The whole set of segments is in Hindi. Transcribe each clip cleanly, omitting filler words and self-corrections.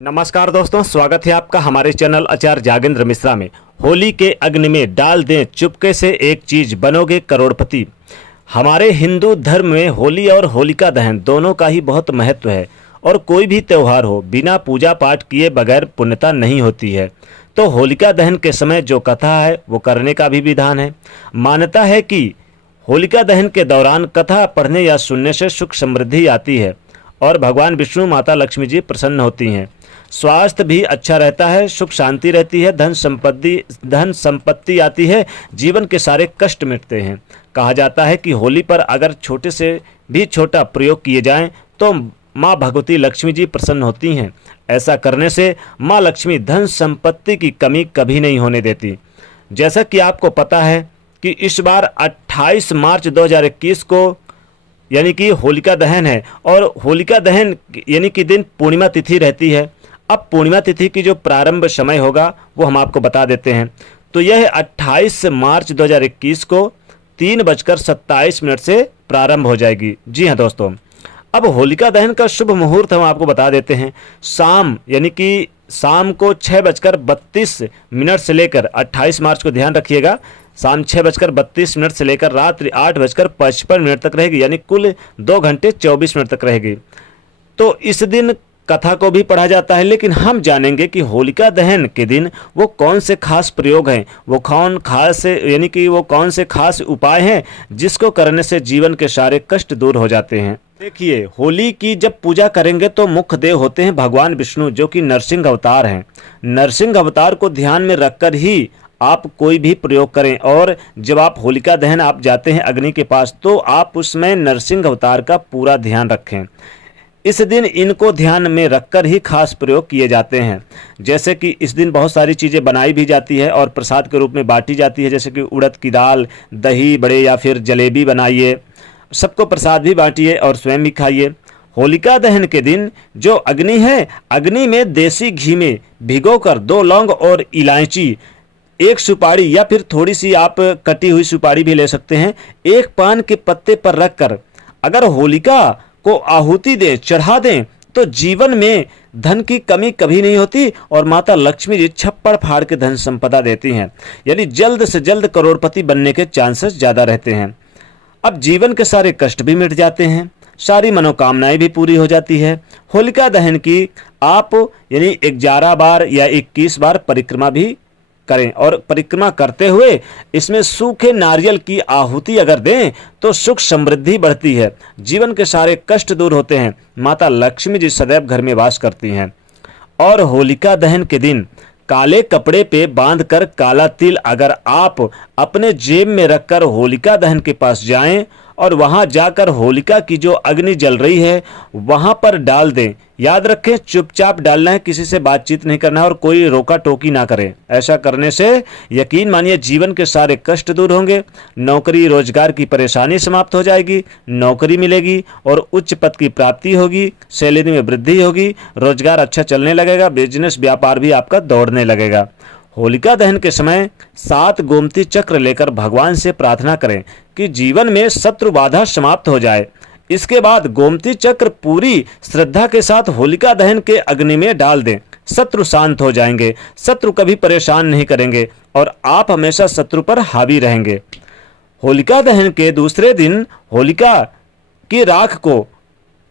नमस्कार दोस्तों, स्वागत है आपका हमारे चैनल आचार्य जागेंद्र मिश्रा में। होली के अग्नि में डाल दें चुपके से एक चीज, बनोगे करोड़पति। हमारे हिंदू धर्म में होली और होलिका दहन दोनों का ही बहुत महत्व है और कोई भी त्यौहार हो बिना पूजा पाठ किए बगैर पुण्यता नहीं होती है। तो होलिका दहन के समय जो कथा है वो करने का भी विधान है। मान्यता है कि होलिका दहन के दौरान कथा पढ़ने या सुनने से सुख समृद्धि आती है और भगवान विष्णु माता लक्ष्मी जी प्रसन्न होती हैं। स्वास्थ्य भी अच्छा रहता है, सुख शांति रहती है, धन संपत्ति आती है, जीवन के सारे कष्ट मिटते हैं। कहा जाता है कि होली पर अगर छोटे से भी छोटा प्रयोग किए जाएं तो माँ भगवती लक्ष्मी जी प्रसन्न होती हैं। ऐसा करने से माँ लक्ष्मी धन संपत्ति की कमी कभी नहीं होने देती। जैसा कि आपको पता है कि इस बार 28 मार्च 2021 को यानी कि होलिका दहन है और होलिका दहन यानी कि दिन पूर्णिमा तिथि रहती है। अब पूर्णिमा तिथि की जो प्रारंभ समय होगा वो हम आपको बता देते हैं। तो यह 28 मार्च 2021 को 3:27 से प्रारंभ हो जाएगी। जी हाँ दोस्तों, अब होलिका दहन का शुभ मुहूर्त हम आपको बता देते हैं। शाम यानी कि शाम को 6:32 से लेकर 28 मार्च को ध्यान रखिएगा, शाम 6:32 से लेकर रात्रि 8:55 तक रहेगी, यानी कुल 2 घंटे 24 मिनट तक रहेगी। तो इस दिन कथा को भी पढ़ा जाता है, लेकिन हम जानेंगे कि होलिका दहन के दिन वो कौन से खास प्रयोग हैं, वो कौन से खास उपाय हैं जिसको करने से जीवन के सारे कष्ट दूर हो जाते हैं। देखिए, होली की जब पूजा करेंगे तो मुख्य देव होते हैं भगवान विष्णु, जो कि नरसिंह अवतार हैं। नरसिंह अवतार को ध्यान में रखकर ही आप कोई भी प्रयोग करें और जब आप होलिका दहन आप जाते हैं अग्नि के पास तो आप उसमें नरसिंह अवतार का पूरा ध्यान रखें। इस दिन इनको ध्यान में रखकर ही खास प्रयोग किए जाते हैं। जैसे कि इस दिन बहुत सारी चीज़ें बनाई भी जाती है और प्रसाद के रूप में बांटी जाती है, जैसे कि उड़द की दाल, दही बड़े या फिर जलेबी बनाइए, सबको प्रसाद भी बांटिए और स्वयं भी खाइए। होलिका दहन के दिन जो अग्नि है, अग्नि में देसी घी में भिगोकर 2 लौंग और इलायची, 1 सुपारी या फिर थोड़ी सी आप कटी हुई सुपारी भी ले सकते हैं, 1 पान के पत्ते पर रखकर अगर होलिका को आहुति दें, चढ़ा दें, तो जीवन में धन की कमी कभी नहीं होती और माता लक्ष्मी जी छप्पड़ फाड़ के धन संपदा देती हैं, यानी जल्द से जल्द करोड़पति बनने के चांसेस ज़्यादा रहते हैं। अब जीवन के सारे कष्ट भी मिट जाते हैं, सारी मनोकामनाएं भी पूरी हो जाती है। होलिका दहन की आप यानी 11 बार या 21 बार परिक्रमा भी करें और परिक्रमा करते हुए इसमें सूखे नारियल की आहुति अगर दें तो सुख समृद्धि बढ़ती है, जीवन के सारे कष्ट दूर होते हैं, माता लक्ष्मी जी सदैव घर में वास करती हैं। और होलिका दहन के दिन काले कपड़े पे बांधकर काला तिल अगर आप अपने जेब में रखकर होलिका दहन के पास जाएं और वहां जाकर होलिका की जो अग्नि जल रही है वहां पर डाल दें। याद रखें, चुपचाप डालना है, किसी से बातचीत नहीं करना है और कोई रोका टोकी ना करें। ऐसा करने से यकीन मानिए जीवन के सारे कष्ट दूर होंगे, नौकरी रोजगार की परेशानी समाप्त हो जाएगी, नौकरी मिलेगी और उच्च पद की प्राप्ति होगी, सैलरी में वृद्धि होगी, रोजगार अच्छा चलने लगेगा, बिजनेस व्यापार भी आपका दौड़ने लगेगा। होलिका दहन के समय 7 गोमती चक्र लेकर भगवान से प्रार्थना करें कि जीवन में शत्रु बाधा समाप्त हो जाए। इसके बाद गोमती चक्र पूरी श्रद्धा के साथ होलिका दहन के अग्नि में डाल दें, शत्रु शांत हो जाएंगे, शत्रु कभी परेशान नहीं करेंगे और आप हमेशा शत्रु पर हावी रहेंगे। होलिका दहन के दूसरे दिन होलिका की राख को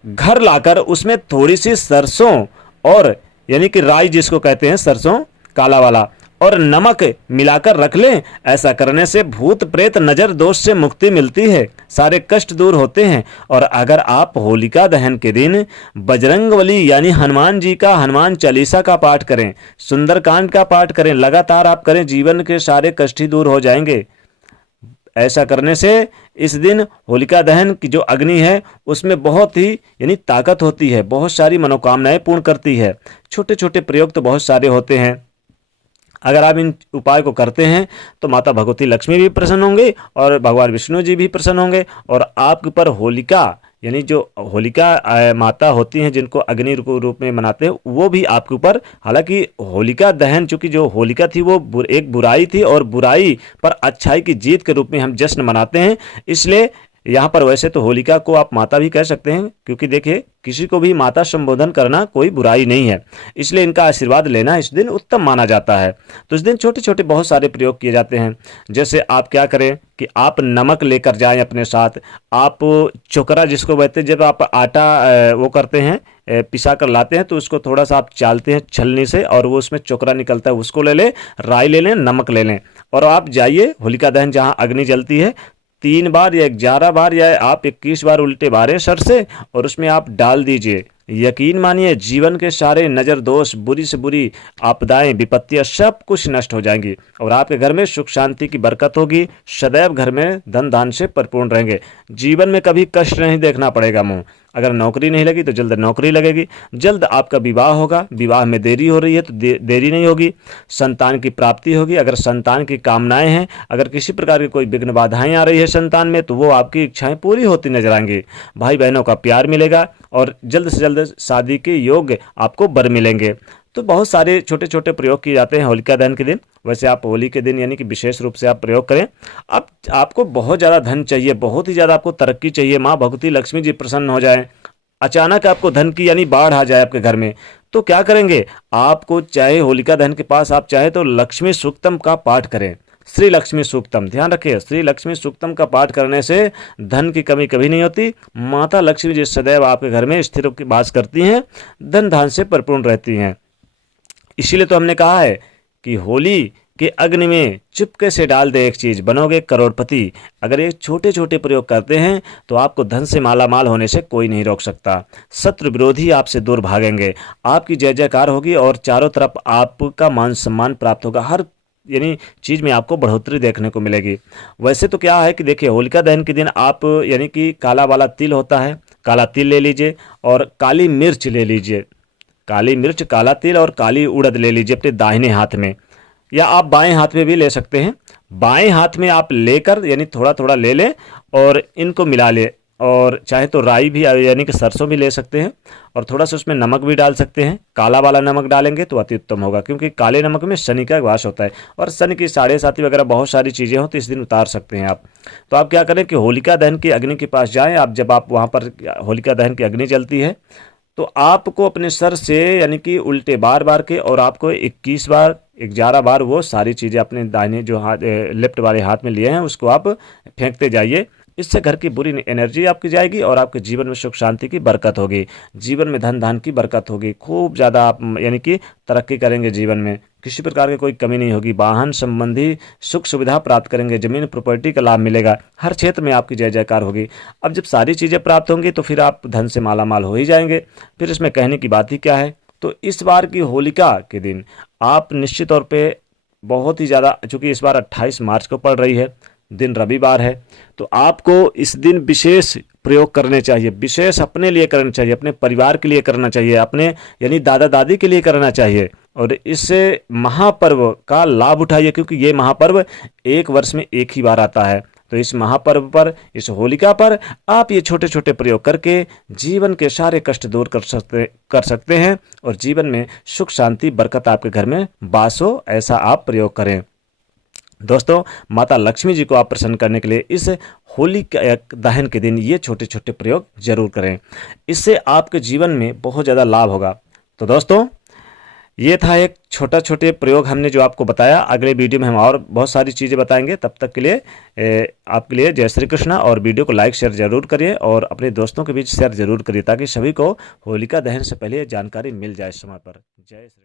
घर लाकर उसमें थोड़ी सी सरसों और यानी कि राई जिसको कहते हैं, सरसों काला वाला, और नमक मिलाकर रख लें। ऐसा करने से भूत प्रेत नजर दोष से मुक्ति मिलती है, सारे कष्ट दूर होते हैं। और अगर आप होलिका दहन के दिन बजरंगबली यानी हनुमान जी का हनुमान चालीसा का पाठ करें, सुंदरकांड का पाठ करें, लगातार आप करें, जीवन के सारे कष्ट ही दूर हो जाएंगे। ऐसा करने से इस दिन होलिका दहन की जो अग्नि है उसमें बहुत ही यानी ताकत होती है, बहुत सारी मनोकामनाएं पूर्ण करती है। छोटे छोटे प्रयोग तो बहुत सारे होते हैं, अगर आप इन उपाय को करते हैं तो माता भगवती लक्ष्मी भी प्रसन्न होंगे और भगवान विष्णु जी भी प्रसन्न होंगे और आपके ऊपर होलिका यानी जो होलिका माता होती हैं जिनको अग्नि रूप में मनाते हैं वो भी आपके ऊपर, हालांकि होलिका दहन चूंकि जो होलिका थी वो एक बुराई थी और बुराई पर अच्छाई की जीत के रूप में हम जश्न मनाते हैं, इसलिए यहाँ पर वैसे तो होलिका को आप माता भी कह सकते हैं, क्योंकि देखिए किसी को भी माता संबोधन करना कोई बुराई नहीं है, इसलिए इनका आशीर्वाद लेना इस दिन उत्तम माना जाता है। तो इस दिन छोटे छोटे बहुत सारे प्रयोग किए जाते हैं। जैसे आप क्या करें कि आप नमक लेकर जाएं अपने साथ, आप चोकरा जिसको कहते हैं, जब आप आटा वो करते हैं पिसा कर लाते हैं तो उसको थोड़ा सा आप चालते हैं छलनी से और वो उसमें चोकरा निकलता है, उसको ले लें, राई ले लें, नमक ले लें और आप जाइए होलिका दहन जहाँ अग्नि जलती है 3 बार या 11 बार या आप 21 बार उल्टे बारे सर से और उसमें आप डाल दीजिए। यकीन मानिए जीवन के सारे नज़र दोष, बुरी से बुरी आपदाएं, विपत्तियां सब कुछ नष्ट हो जाएंगी और आपके घर में सुख शांति की बरकत होगी। सदैव घर में धन धान से परिपूर्ण रहेंगे। जीवन में कभी कष्ट नहीं देखना पड़ेगा मुंह। अगर नौकरी नहीं लगी तो जल्द नौकरी लगेगी, जल्द आपका विवाह होगा, विवाह में देरी हो रही है तो देरी नहीं होगी, संतान की प्राप्ति होगी। अगर संतान की कामनाएं हैं, अगर किसी प्रकार की कोई विघ्न बाधाएं आ रही है संतान में तो वो आपकी इच्छाएं पूरी होती नजर आएंगी। भाई बहनों का प्यार मिलेगा और जल्द से जल्द शादी के योग आपको वर मिलेंगे। तो बहुत सारे छोटे छोटे प्रयोग किए जाते हैं होलिका दहन के दिन। वैसे आप होली के दिन यानी कि विशेष रूप से आप प्रयोग करें। अब आपको बहुत ज़्यादा धन चाहिए, बहुत ही ज़्यादा आपको तरक्की चाहिए, माँ भगवती लक्ष्मी जी प्रसन्न हो जाए, अचानक आपको धन की यानी बाढ़ आ जाए आपके घर में, तो क्या करेंगे? आपको चाहे होलिका दहन के पास आप चाहे तो लक्ष्मी सूक्तम का पाठ करें। श्री लक्ष्मी सूक्तम, ध्यान रखिए, श्री लक्ष्मी सूक्तम का पाठ करने से धन की कमी कभी नहीं होती। माता लक्ष्मी जी सदैव आपके घर में स्थिर होकर वास करती हैं, धन धान से परिपूर्ण रहती हैं। इसीलिए तो हमने कहा है कि होली के अग्नि में चुपके से डाल दे एक चीज, बनोगे करोड़पति। अगर ये छोटे छोटे प्रयोग करते हैं तो आपको धन से माला माल होने से कोई नहीं रोक सकता। शत्रु विरोधी आपसे दूर भागेंगे, आपकी जय जयकार होगी और चारों तरफ आपका मान सम्मान प्राप्त होगा। हर यानी चीज़ में आपको बढ़ोतरी देखने को मिलेगी। वैसे तो क्या है कि देखिए होलिका दहन के दिन आप यानी कि काला वाला तिल होता है, काला तिल ले लीजिए और काली मिर्च ले लीजिए। काली मिर्च, काला तिल और काली उड़द ले लीजिए अपने दाहिने हाथ में, या आप बाएं हाथ में भी ले सकते हैं। बाएं हाथ में आप लेकर यानी थोड़ा थोड़ा ले लें और इनको मिला लें, और चाहे तो राई भी यानी कि सरसों भी ले सकते हैं और थोड़ा सा उसमें नमक भी डाल सकते हैं। काला वाला नमक डालेंगे तो अति उत्तम होगा, क्योंकि काले नमक में शनि का वास होता है और शनि की 7.5 वगैरह बहुत सारी चीज़ें हो तो इस दिन उतार सकते हैं आप। तो आप क्या करें कि होलिका दहन की अग्नि के पास जाएँ। आप जब आप वहाँ पर होलिका दहन की अग्नि जलती है तो आपको अपने सर से यानी कि उल्टे बार बार के और आपको 21 बार 11 बार वो सारी चीज़ें अपने दाहिने जो हाथ लेफ्ट वाले हाथ में लिए हैं उसको आप फेंकते जाइए। इससे घर की बुरी एनर्जी आपकी जाएगी और आपके जीवन में सुख शांति की बरकत होगी, जीवन में धन धान की बरकत होगी, खूब ज़्यादा आप यानी कि तरक्की करेंगे, जीवन में किसी प्रकार की कोई कमी नहीं होगी, वाहन संबंधी सुख सुविधा प्राप्त करेंगे, जमीन प्रॉपर्टी का लाभ मिलेगा, हर क्षेत्र में आपकी जय जयकार होगी। अब जब सारी चीज़ें प्राप्त होंगी तो फिर आप धन से माला माल हो ही जाएंगे। फिर इसमें कहने की बात ही क्या है। तो इस बार की होलिका के दिन आप निश्चित तौर पर बहुत ही ज़्यादा, चूँकि इस बार 28 मार्च को पड़ रही है, दिन रविवार है, तो आपको इस दिन विशेष प्रयोग करने चाहिए, विशेष अपने लिए करना चाहिए, अपने परिवार के लिए करना चाहिए, अपने यानी दादा दादी के लिए करना चाहिए और इस महापर्व का लाभ उठाइए, क्योंकि ये महापर्व एक वर्ष में एक ही बार आता है। तो इस महापर्व पर, इस होलिका पर आप ये छोटे छोटे प्रयोग करके जीवन के सारे कष्ट दूर कर सकते हैं और जीवन में सुख शांति बरकत आपके घर में वास हो, ऐसा आप प्रयोग करें। दोस्तों, माता लक्ष्मी जी को आप प्रसन्न करने के लिए इस होली दहन के दिन ये छोटे छोटे प्रयोग जरूर करें, इससे आपके जीवन में बहुत ज़्यादा लाभ होगा। तो दोस्तों, ये था एक छोटा छोटे प्रयोग हमने जो आपको बताया। अगले वीडियो में हम और बहुत सारी चीज़ें बताएंगे। तब तक के लिए आपके लिए जय श्री कृष्णा, और वीडियो को लाइक शेयर जरूर करिए और अपने दोस्तों के बीच शेयर जरूर करिए ताकि सभी को होलिका दहन से पहले जानकारी मिल जाए समय पर। जय श्री